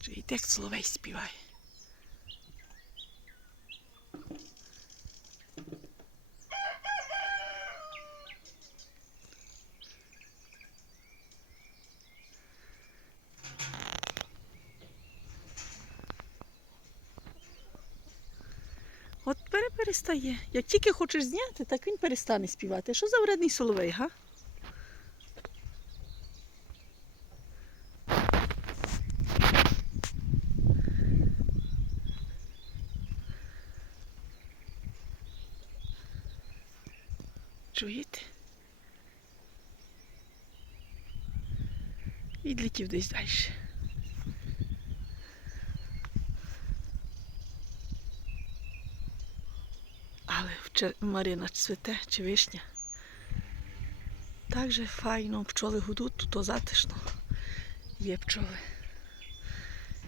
Чуєте, як соловей співає. От пере- перестає. Як тільки хочеш зняти, так він перестане співати. Що за вредний соловей, га? Чуєте? Відлетів десь далі. Але Марина цвете чи вишня. Так же файно, пчоли гудуть, тут затишно. Є пчоли.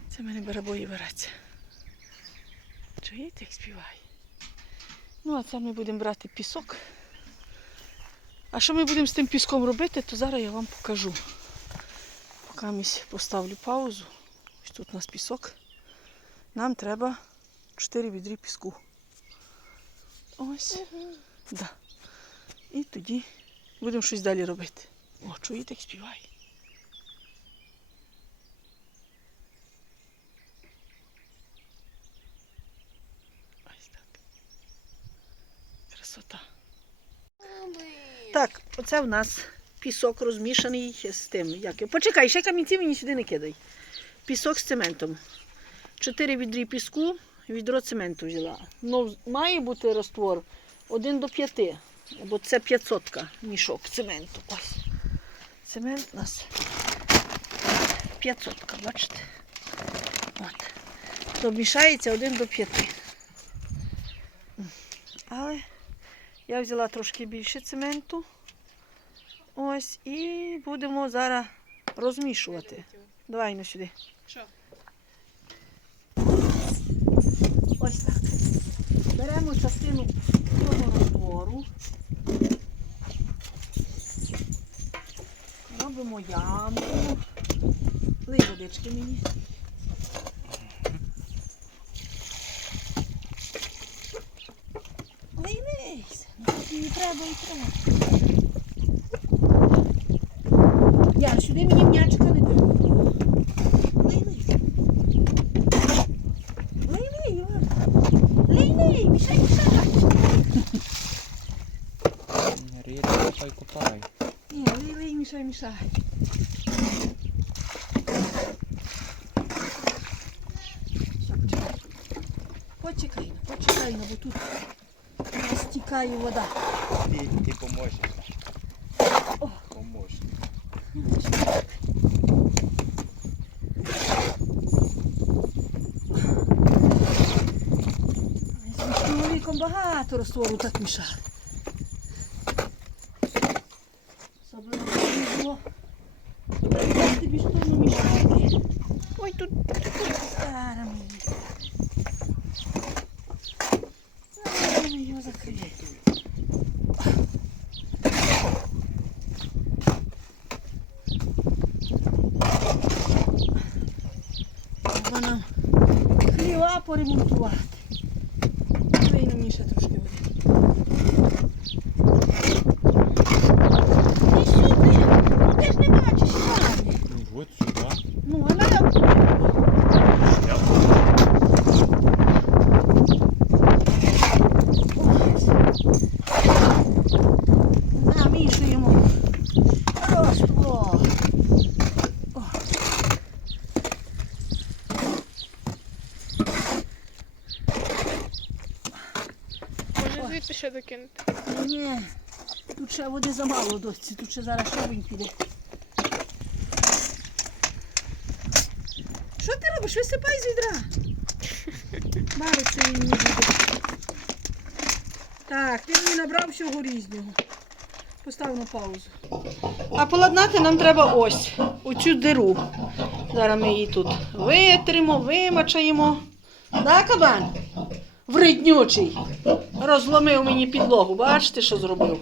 Це мене барабої береться. Чуєте, як співає? Ну, а це ми будемо брати пісок. А що ми будемо з тим піском робити, то зараз я вам покажу. Поки поставлю паузу. Ось тут у нас пісок. Нам треба 4 відрі піску. Ось. Да. І тоді будемо щось далі робити. О, чуєте, як співає? Ось так. Красота. Так, оце в нас пісок розмішаний з тим. Як... Почекай, ще камінці мені сюди не кидай. Пісок з цементом. Чотири відрі піску, відро цементу взяла. Ну, має бути розтвор 1 до 5, бо це 500 мішок цементу. Ось. Цемент у нас 500, бачите? От. То мішається 1 до 5. Але я взяла трошки більше цементу. Ось, і будемо зараз розмішувати. Давай ну сюди. Що? Ось так. Беремо частину цього розтвору. Робимо ямку. Лий водички мені. Лий, лий. Не треба і треба. Я сюди мені м'ячка не треба. Іван. Лий, лий, мішай, мішай. Ріда, копай, копай. Ні, лий, мішай, мішай. Все, почекай. Почекай, почекай, ну, бо тут стікає вода. Ти, ти поможеш. Поможеш. Ми з чоловіком багато розтвору так мішали. Особливо коли було. Ти більш тому мішати. Ой, тут стара мені. Зараз ми його закриємо. por iniquidade ще води замало досі, тут ще зараз щебень піде. Що ти робиш? Висипай з відра. Бариться він не буде. Так, він мені набрав всього різного. Постав на паузу. А поладнати нам треба ось оцю диру. Зараз ми її тут витримо, вимачаємо. Да, кабан? Вриднючий. Розломив мені підлогу. Бачите, що зробив?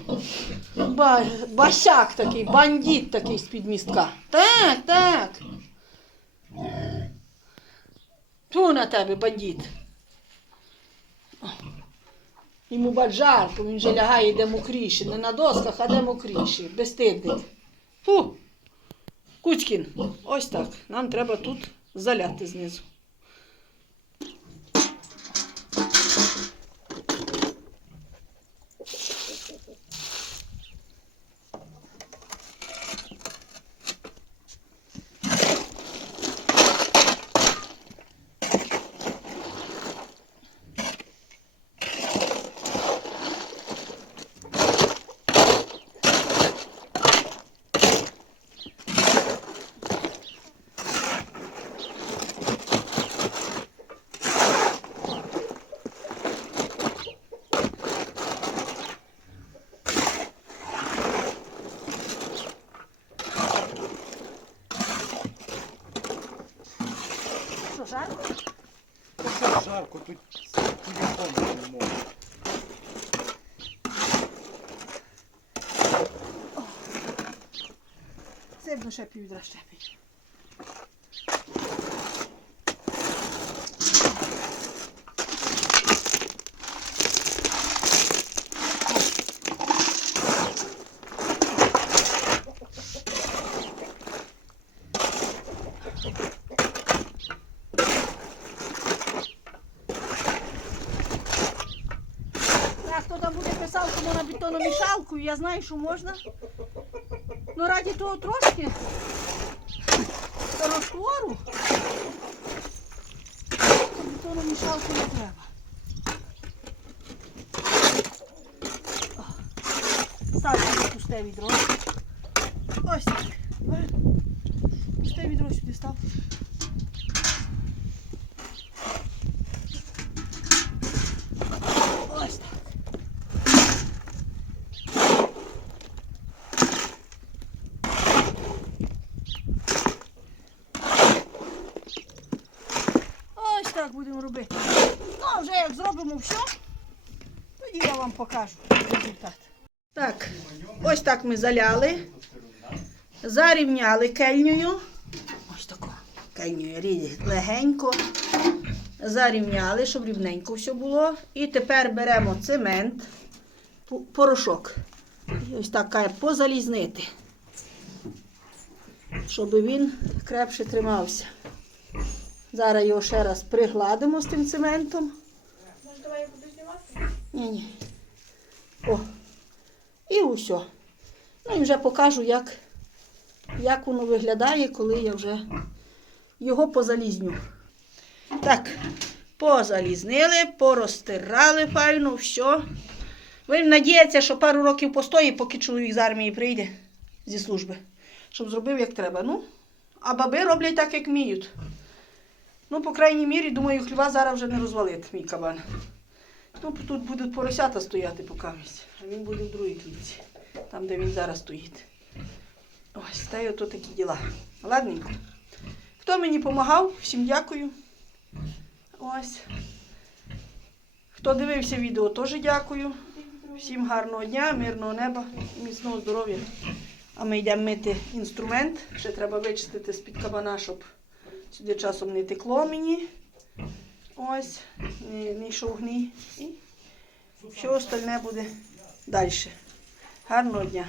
Ба... Басяк такий, бандит такий з-під містка. Так, так. Тьфу на тебе, бандит. Йому бач жарко, він же лягає, де мокріше. Не на досках, а де мокріше. Безстидник. Фу. Куцькін, ось так. Нам треба тут заляти знизу. Тут телефон не можу. Це вже ще півдра щепить. бетономішалку, я знаю, що можна. Ну, раді того трошки розтвору. Бетономішалку не треба. О, Ставте на пусте відро. Ось так. Е, Пусте відро сюди став. Так будемо робити. Ну, вже як зробимо все, тоді я вам покажу результат. Так, ось так ми заляли, зарівняли кельнею. Ось тако. Кельнею легенько. Зарівняли, щоб рівненько все було. І тепер беремо цемент, порошок. І ось так позалізнити, щоб він крепше тримався. Зараз його ще раз пригладимо з тим цементом. Може, давай я буду знімати? Ні, ні. О. І усе. Ну і вже покажу, як, як воно виглядає, коли я вже його позалізню. Так, позалізнили, порозтирали файно, все. Ви надієтеся, що пару років постоїть, поки чоловік з армії прийде зі служби, щоб зробив як треба. Ну, а баби роблять так, як вміють. Ну, по крайній мірі, думаю, хліба зараз вже не розвалить мій кабан. Ну, тут будуть поросята стояти по камінці, а він буде в другій клітці, там, де він зараз стоїть. Ось, та й ото такі діла. Ладненько. Хто мені допомагав, всім дякую. Ось. Хто дивився відео, теж дякую. Всім гарного дня, мирного неба, міцного здоров'я. А ми йдемо мити інструмент. Ще треба вичистити з-під кабана, щоб сюди часом не текло мені. Ось, не, не йшов гній. І все остальне буде далі. Гарного дня.